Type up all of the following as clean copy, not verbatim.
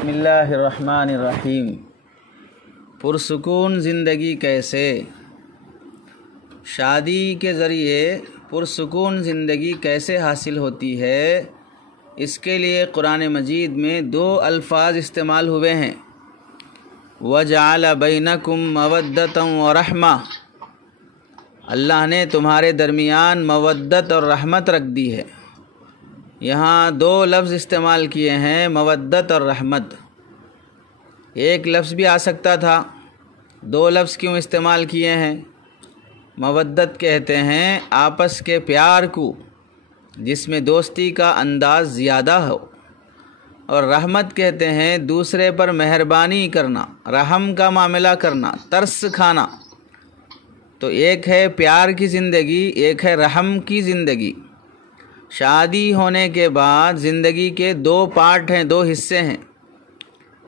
بسم اللہ الرحمن الرحیم۔ پرسکون زندگی کیسے؟ شادی کے ذریعے پرسکون زندگی کیسے حاصل ہوتی ہے، اس کے لیے قرآن مجید میں دو الفاظ استعمال ہوئے ہیں، وَجَعَلَ بَيْنَكُمْ مَوَدَّةً وَرَحْمَةً۔ اللہ نے تمہارے درمیان مودت اور رحمت رکھ دی ہے۔ یہاں دو لفظ استعمال کیے ہیں، مودت اور رحمت۔ ایک لفظ بھی آ سکتا تھا، دو لفظ کیوں استعمال کیے ہیں؟ مودت کہتے ہیں آپس کے پیار کو جس میں دوستی کا انداز زیادہ ہو، اور رحمت کہتے ہیں دوسرے پر مہربانی کرنا، رحم کا معاملہ کرنا، ترس کھانا۔ تو ایک ہے پیار کی زندگی، ایک ہے رحم کی زندگی۔ شادی ہونے کے بعد زندگی کے دو پارٹ ہیں، دو حصے ہیں،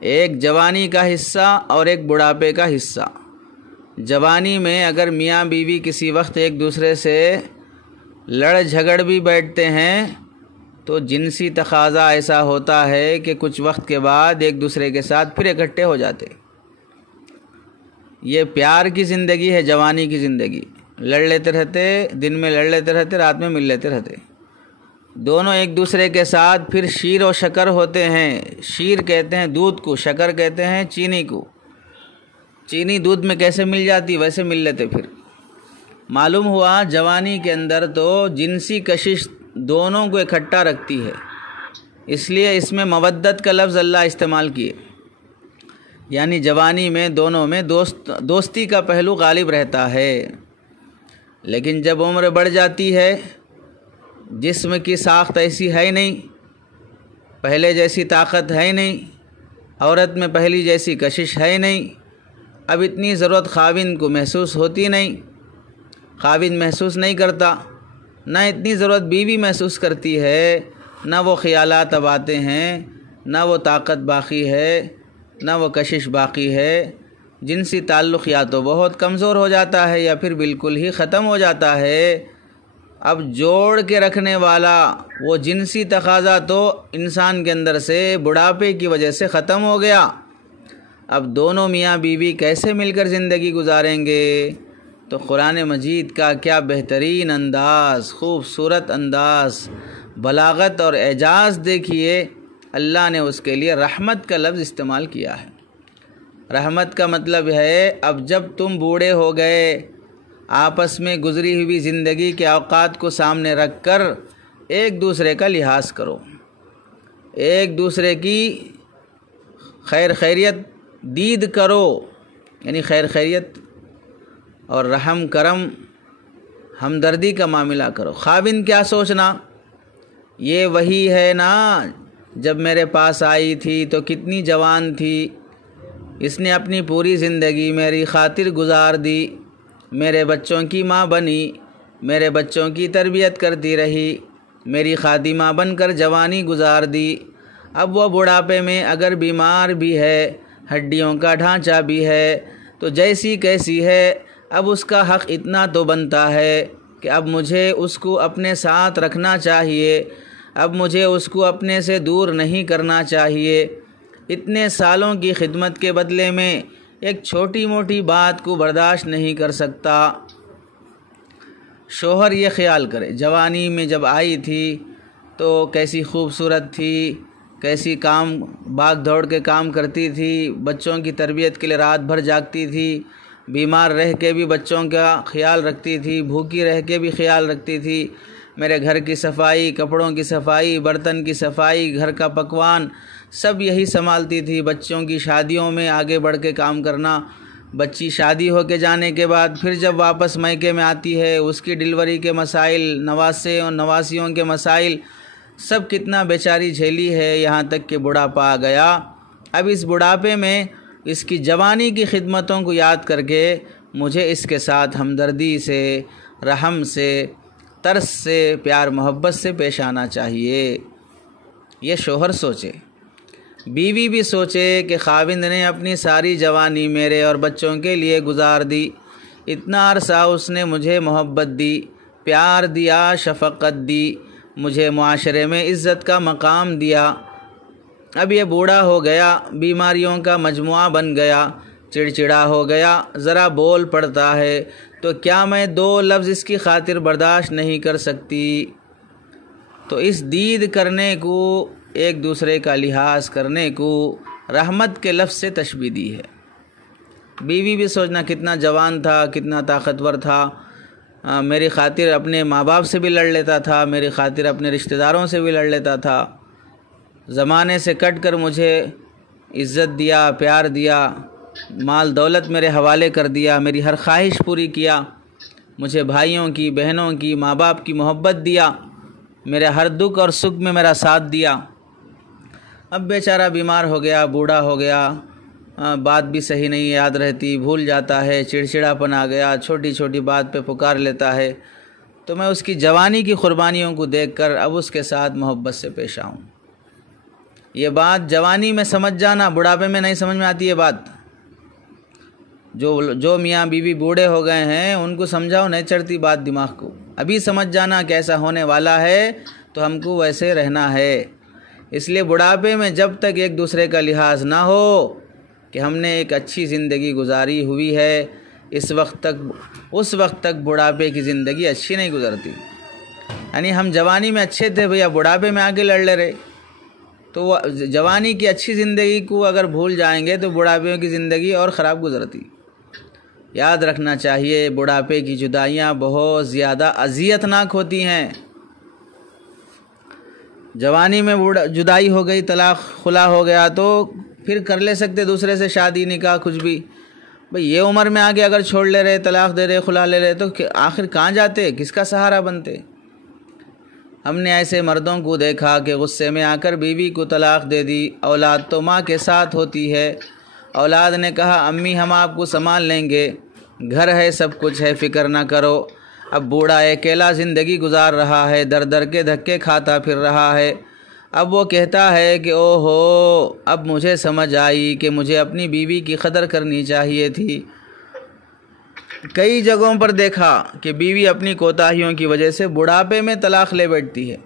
ایک جوانی کا حصہ اور ایک بڑھاپے کا حصہ۔ جوانی میں اگر میاں بیوی کسی وقت ایک دوسرے سے لڑ جھگڑ بھی بیٹھتے ہیں تو جنسی تقاضا ایسا ہوتا ہے کہ کچھ وقت کے بعد ایک دوسرے کے ساتھ پھر اکٹھے ہو جاتے۔ یہ پیار کی زندگی ہے، جوانی کی زندگی۔ لڑ لیتے رہتے، دن میں لڑ لیتے رہتے، رات میں مل لیتے رہتے، دونوں ایک دوسرے کے ساتھ پھر شیر و شکر ہوتے ہیں۔ شیر کہتے ہیں دودھ کو، شکر کہتے ہیں چینی کو۔ چینی دودھ میں کیسے مل جاتی، ویسے مل لیتے۔ پھر معلوم ہوا جوانی کے اندر تو جنسی کشش دونوں کو اکٹھا رکھتی ہے، اس لیے اس میں مودت کا لفظ اللہ استعمال کیے، یعنی جوانی میں دونوں میں دوستی کا پہلو غالب رہتا ہے۔ لیکن جب عمر بڑھ جاتی ہے، جسم کی ساخت ایسی ہے نہیں، پہلے جیسی طاقت ہے نہیں، عورت میں پہلی جیسی کشش ہے نہیں، اب اتنی ضرورت خاوند کو محسوس ہوتی نہیں، خاوند محسوس نہیں کرتا، نہ اتنی ضرورت بیوی محسوس کرتی ہے، نہ وہ خیالات اب آتے ہیں، نہ وہ طاقت باقی ہے، نہ وہ کشش باقی ہے۔ جنسی تعلق یا تو بہت کمزور ہو جاتا ہے یا پھر بالکل ہی ختم ہو جاتا ہے۔ اب جوڑ کے رکھنے والا وہ جنسی تقاضا تو انسان کے اندر سے بڑھاپے کی وجہ سے ختم ہو گیا۔ اب دونوں میاں بیوی کیسے مل کر زندگی گزاریں گے؟ تو قرآن مجید کا کیا بہترین انداز، خوبصورت انداز، بلاغت اور اعجاز دیکھیے۔ اللہ نے اس کے لیے رحمت کا لفظ استعمال کیا ہے۔ رحمت کا مطلب ہے اب جب تم بوڑھے ہو گئے، آپس میں گزری ہوئی زندگی کے اوقات کو سامنے رکھ کر ایک دوسرے کا لحاظ کرو، ایک دوسرے کی خیریت دید کرو، یعنی خیریت اور رحم کرم ہمدردی کا معاملہ کرو۔ خاوند کیا سوچنا، یہ وہی ہے نا جب میرے پاس آئی تھی تو کتنی جوان تھی، اس نے اپنی پوری زندگی میری خاطر گزار دی، میرے بچوں کی ماں بنی، میرے بچوں کی تربیت کرتی رہی، میری خادمہ بن کر جوانی گزار دی۔ اب وہ بڑھاپے میں اگر بیمار بھی ہے، ہڈیوں کا ڈھانچہ بھی ہے، تو جیسی کیسی ہے، اب اس کا حق اتنا تو بنتا ہے کہ اب مجھے اس کو اپنے ساتھ رکھنا چاہیے، اب مجھے اس کو اپنے سے دور نہیں کرنا چاہیے۔ اتنے سالوں کی خدمت کے بدلے میں ایک چھوٹی موٹی بات کو برداشت نہیں کر سکتا۔ شوہر یہ خیال کرے جوانی میں جب آئی تھی تو کیسی خوبصورت تھی، کیسی بھاگ دوڑ کے کام کرتی تھی، بچوں کی تربیت کے لیے رات بھر جاگتی تھی، بیمار رہ کے بھی بچوں کا خیال رکھتی تھی، بھوکی رہ کے بھی خیال رکھتی تھی، میرے گھر کی صفائی، کپڑوں کی صفائی، برتن کی صفائی، گھر کا پکوان سب یہی سنبھالتی تھی۔ بچوں کی شادیوں میں آگے بڑھ کے کام کرنا، بچی شادی ہو کے جانے کے بعد پھر جب واپس میکے میں آتی ہے، اس کی ڈلیوری کے مسائل، نواسے اور نواسیوں کے مسائل، سب کتنا بیچاری جھیلی ہے، یہاں تک کہ بڑھاپا آ گیا۔ اب اس بڑھاپے میں اس کی جوانی کی خدمتوں کو یاد کر کے مجھے اس کے ساتھ ہمدردی سے، رحم سے، ترس سے، پیار محبت سے پیش آنا چاہیے۔ یہ شوہر سوچے، بیوی بھی سوچے کہ خاوند نے اپنی ساری جوانی میرے اور بچوں کے لیے گزار دی، اتنا عرصہ اس نے مجھے محبت دی، پیار دیا، شفقت دی، مجھے معاشرے میں عزت کا مقام دیا، اب یہ بوڑھا ہو گیا، بیماریوں کا مجموعہ بن گیا، چڑچڑا ہو گیا، ذرا بول پڑتا ہے تو کیا میں 2 لفظ اس کی خاطر برداشت نہیں کر سکتی؟ تو اس دید کرنے کو، ایک دوسرے کا لحاظ کرنے کو رحمت کے لفظ سے تشبیہ دی ہے۔ بیوی بھی سوچنا کتنا جوان تھا، کتنا طاقتور تھا، میری خاطر اپنے ماں باپ سے بھی لڑ لیتا تھا، میری خاطر اپنے رشتہ داروں سے بھی لڑ لیتا تھا، زمانے سے کٹ کر مجھے عزت دیا، پیار دیا، مال دولت میرے حوالے کر دیا، میری ہر خواہش پوری کیا، مجھے بھائیوں کی، بہنوں کی، ماں باپ کی محبت دیا، میرے ہر دکھ اور سکھ میں میرا ساتھ دیا۔ اب بیچارہ بیمار ہو گیا، بوڑھا ہو گیا، بات بھی صحیح نہیں یاد رہتی، بھول جاتا ہے، چڑچڑاپن آ گیا، چھوٹی چھوٹی بات پہ پکار لیتا ہے، تو میں اس کی جوانی کی قربانیوں کو دیکھ کر اب اس کے ساتھ محبت سے پیش آؤں۔ یہ بات جوانی میں سمجھ جانا، بڑھاپے میں نہیں سمجھ میں آتی یہ بات۔ جو میاں بیوی بوڑھے ہو گئے ہیں ان کو سمجھاؤ، نہیں چڑھتی بات دماغ کو، ابھی سمجھ جانا کہ ایسا ہونے والا ہے تو ہم کو ویسے رہنا ہے۔ اس لیے بڑھاپے میں جب تک ایک دوسرے کا لحاظ نہ ہو کہ ہم نے ایک اچھی زندگی گزاری ہوئی ہے، اس وقت تک بڑھاپے کی زندگی اچھی نہیں گزرتی۔ یعنی ہم جوانی میں اچھے تھے بھیا، بڑھاپے میں آگے لڑ لے رہے، تو وہ جوانی کی اچھی زندگی کو اگر بھول جائیں گے تو بڑھاپے کی زندگی اور خراب گزرتی۔ یاد رکھنا چاہیے بڑھاپے کی جدائیاں بہت زیادہ اذیت ناک ہوتی ہیں۔ جوانی میں جدائی ہو گئی، طلاق خلا ہو گیا تو پھر کر لے سکتے دوسرے سے شادی، نکاح، کچھ بھی۔ بھئی یہ عمر میں آگے اگر چھوڑ لے رہے، طلاق دے رہے، خلا لے رہے تو آخر کہاں جاتے، کس کا سہارا بنتے؟ ہم نے ایسے مردوں کو دیکھا کہ غصے میں آ کر بیوی کو طلاق دے دی، اولاد تو ماں کے ساتھ ہوتی ہے، اولاد نے کہا امی ہم آپ کو سنبھال لیں گے، گھر ہے، سب کچھ ہے، فکر نہ کرو۔ اب بوڑھا اکیلا زندگی گزار رہا ہے، در در کے دھکے کھاتا پھر رہا ہے۔ اب وہ کہتا ہے کہ او ہو، اب مجھے سمجھ آئی کہ مجھے اپنی بیوی کی قدر کرنی چاہیے تھی۔ کئی جگہوں پر دیکھا کہ بیوی اپنی کوتاہیوں کی وجہ سے بڑھاپے میں طلاق لے بیٹھتی ہے،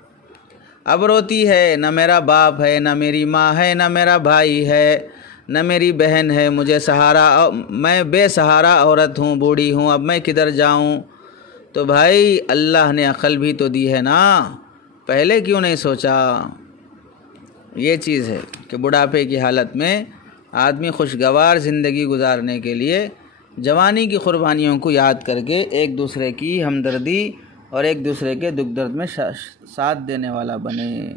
اب روتی ہے، نہ میرا باپ ہے، نہ میری ماں ہے، نہ میرا بھائی ہے، نہ میری بہن ہے، مجھے سہارا، میں بے سہارا عورت ہوں، بوڑھی ہوں، اب میں کدھر جاؤں؟ تو بھائی اللہ نے عقل بھی تو دی ہے نا، پہلے کیوں نہیں سوچا؟ یہ چیز ہے کہ بڑھاپے کی حالت میں آدمی خوشگوار زندگی گزارنے کے لیے جوانی کی قربانیوں کو یاد کر کے ایک دوسرے کی ہمدردی اور ایک دوسرے کے دکھ درد میں ساتھ دینے والا بنے۔